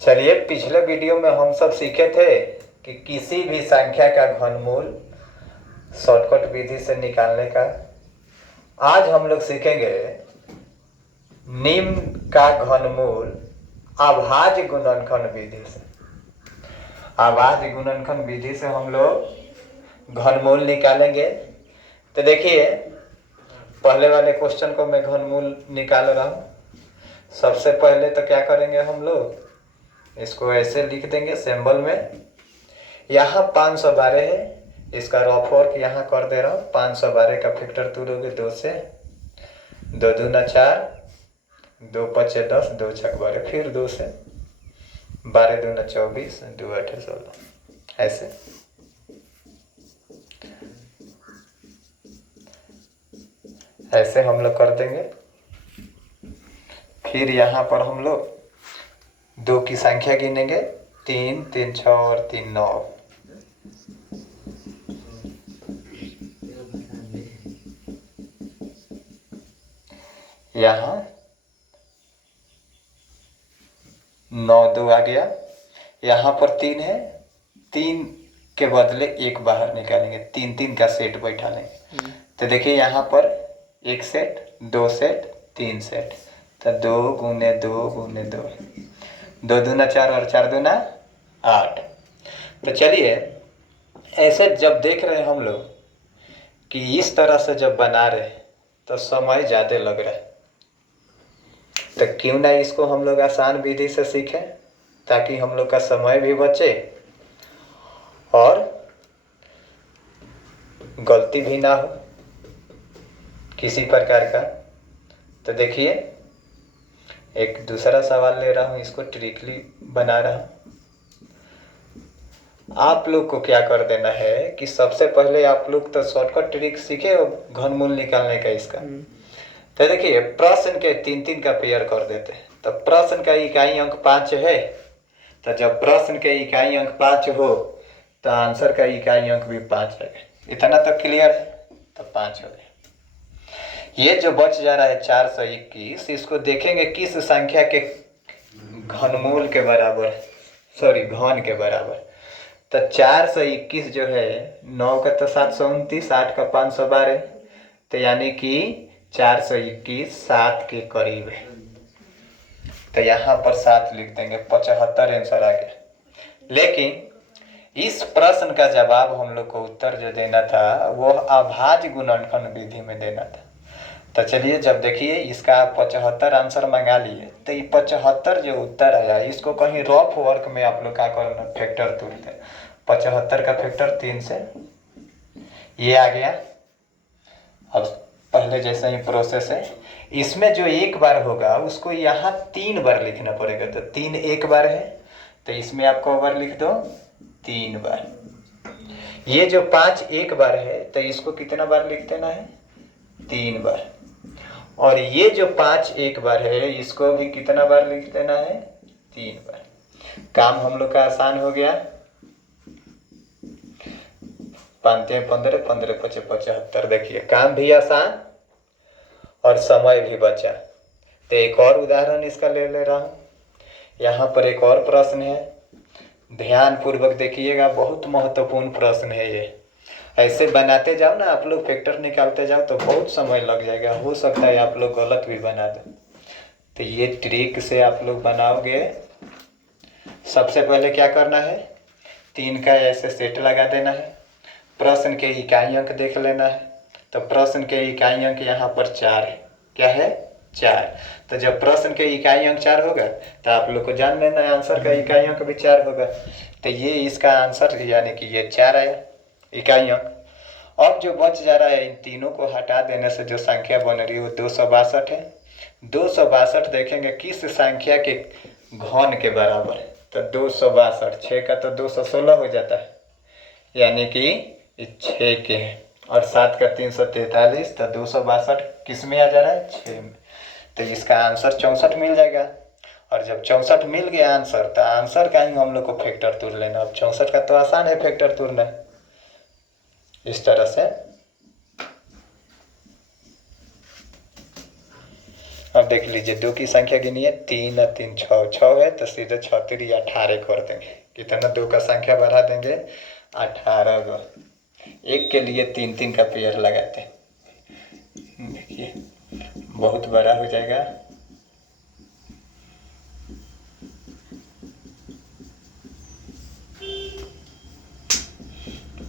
चलिए, पिछले वीडियो में हम सब सीखे थे कि किसी भी संख्या का घनमूल शॉर्टकट विधि से निकालने का। आज हम लोग सीखेंगे निम्न का घनमूल अभाज्य गुणनखंड विधि से। अभाज्य गुणनखंड विधि से हम लोग घनमूल निकालेंगे। तो देखिए, पहले वाले क्वेश्चन को मैं घनमूल निकाल रहा हूँ। सबसे पहले तो क्या करेंगे, हम लोग इसको ऐसे लिख देंगे सिंबल में। यहाँ 512 है, इसका रफ वर्क यहाँ कर दे रहा हूँ। 512 का फैक्टर तोड़ोगे 2 से, 2 दूना 4, 2 पचे 10, 2 छक 12, फिर 2 से, 12 दूना 24, 2 8 16, ऐसे। ऐसे हम लोग कर देंगे। फिर यहाँ पर हम लोग 2 की संख्या गिनेंगे, 3 3 6 और 3 9। यहाँ 9 2 आ गया। यहाँ पर 3 है, 3 के बदले 1 बाहर निकालेंगे, 3 3 का सेट बैठा लेंगे। तो देखिए यहाँ पर 1 सेट, 2 सेट, 3 सेट, तो 2 गुने 2 गुने 2, 2 दूना 4 और 4 दूना 8। तो चलिए, ऐसे जब देख रहे हैं हम लोग कि इस तरह से जब बना रहे तो समय ज़्यादा लग रहा है, तो क्यों ना इसको हम लोग आसान विधि से सीखें, ताकि हम लोग का समय भी बचे और गलती भी ना हो किसी प्रकार का। तो देखिए, एक दूसरा सवाल ले रहा हूँ, इसको ट्रिकली बना रहा हूँ। आप लोग को क्या कर देना है कि सबसे पहले आप लोग तो शॉर्टकट ट्रिक सीखे हो घनमूल निकालने का इसका। तो देखिए, प्रश्न के 3 3 का पेयर कर देते हैं। तो प्रश्न का इकाई अंक 5 है, तो जब प्रश्न के इकाई अंक 5 हो तो आंसर का इकाई अंक भी 5 है। इतना तो क्लियर है। तो 5 हो गया। ये जो बच जा रहा है 421, इसको देखेंगे किस संख्या के घनमूल के बराबर, सॉरी घन के बराबर। तो 421 जो है, 9 का तो 729, 8 का 512, तो यानी कि 421 7 के करीब है। तो यहाँ पर 7 लिख देंगे, 75 आंसर आ गया। लेकिन इस प्रश्न का जवाब हम लोग को उत्तर जो देना था वो अभाज्य गुणनखंड विधि में देना था। तो चलिए, जब देखिए इसका 75 आंसर मंगा लिए, तो ये 75 जो उत्तर आया इसको कहीं रफ वर्क में आप लोग क्या करना, फैक्टर तोड़ते। 75 का फैक्टर 3 से ये आ गया। अब पहले जैसा ही प्रोसेस है, इसमें जो 1 बार होगा उसको यहाँ 3 बार लिखना पड़ेगा। तो 3 1 बार है, तो इसमें आप को बार लिख दो 3 बार। ये जो 5 1 बार है, तो इसको कितना बार लिख देना है, 3 बार। और ये जो 5 1 बार है, इसको भी कितना बार लिख देना है, 3 बार। काम हम लोग का आसान हो गया। 5 15, 15 5 75। देखिए, काम भी आसान और समय भी बचा। तो एक और उदाहरण इसका ले रहा हूँ। यहाँ पर एक और प्रश्न है, ध्यान पूर्वक देखिएगा, बहुत महत्वपूर्ण प्रश्न है ये। ऐसे बनाते जाओ ना आप लोग, फैक्टर निकालते जाओ तो बहुत समय लग जाएगा, हो सकता है आप लोग गलत भी बना दें। तो ये ट्रिक से आप लोग बनाओगे। सबसे पहले क्या करना है, 3 का ऐसे सेट लगा देना है। प्रश्न के इकाई अंक देख लेना है। तो प्रश्न के इकाई अंक यहाँ पर 4 है। क्या है, 4। तो जब प्रश्न के इकाई अंक 4 होगा तो आप लोग को जान लेना है आंसर का इकाई अंक भी 4 होगा। तो ये इसका आंसर यानी कि ये 4 आया इकाई अंक। अब जो बच जा रहा है, इन तीनों को हटा देने से जो संख्या बन रही है वो 262 है। 262 देखेंगे किस संख्या के घन के बराबर है। तो 262, 6 का तो 216 हो जाता है, यानी कि 6 के हैं। और 7 का 343, तो 262 किस में आ जा रहा है, 6 में। तो इसका आंसर 64 मिल जाएगा। और जब 64 मिल गया आंसर, तो आंसर का ही हम लोग को फैक्टर तोड़ लेना। अब 64 का तो आसान है फैक्टर तोड़ना, इस तरह से। अब देख लीजिए 2 की संख्या गिनिए, 3 और 3 6, 6 है तो सीधे 6 3 18 कर देंगे। कितना 2 का संख्या बढ़ा देंगे 18 गो। 1 के लिए 3 3 का पेयर लगाते हैं, देखिए बहुत बड़ा हो जाएगा।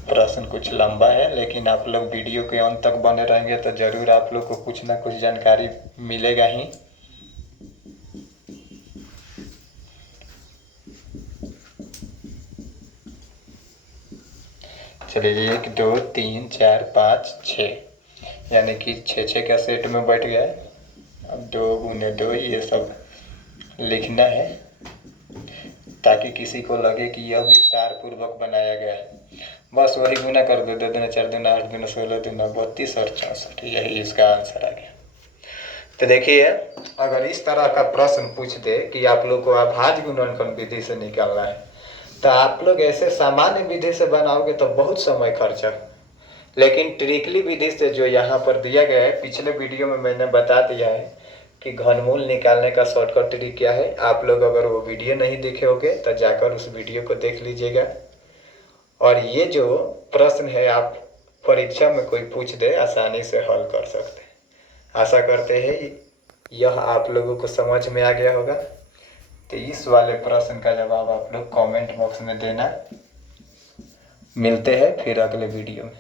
प्रश्न कुछ लंबा है, लेकिन आप लोग वीडियो के अंत तक बने रहेंगे तो ज़रूर आप लोग को कुछ ना कुछ जानकारी मिलेगा ही। चलिए 1 2 3 4 5 6, यानी कि 6 6 का सेट में बैठ गया। अब 2 गुने 2 ये सब लिखना है ताकि किसी को लगे कि यह विस्तार पूर्वक बनाया गया है। बस वही गुना कर दो, 2 दूना 4 दूना 8 दूना 16 दूना 32 और 64, यही इसका आंसर आ गया। तो देखिए अगर इस तरह का प्रश्न पूछ दे कि आप लोग को अभाज्य गुणनखंड विधि से निकालना है, तो आप लोग ऐसे सामान्य विधि से बनाओगे तो बहुत समय खर्चा। लेकिन ट्रिकली विधि से जो यहाँ पर दिया गया है, पिछले वीडियो में मैंने बता दिया है कि घनमूल निकालने का शॉर्टकट ट्रिक क्या है। आप लोग अगर वो वीडियो नहीं देखे होंगे तो जाकर उस वीडियो को देख लीजिएगा। और ये जो प्रश्न है आप परीक्षा में कोई पूछ दे आसानी से हल कर सकते हैं। आशा करते हैं यह आप लोगों को समझ में आ गया होगा। तो इस वाले प्रश्न का जवाब आप लोग कमेंट बॉक्स में देना। मिलते हैं फिर अगले वीडियो में।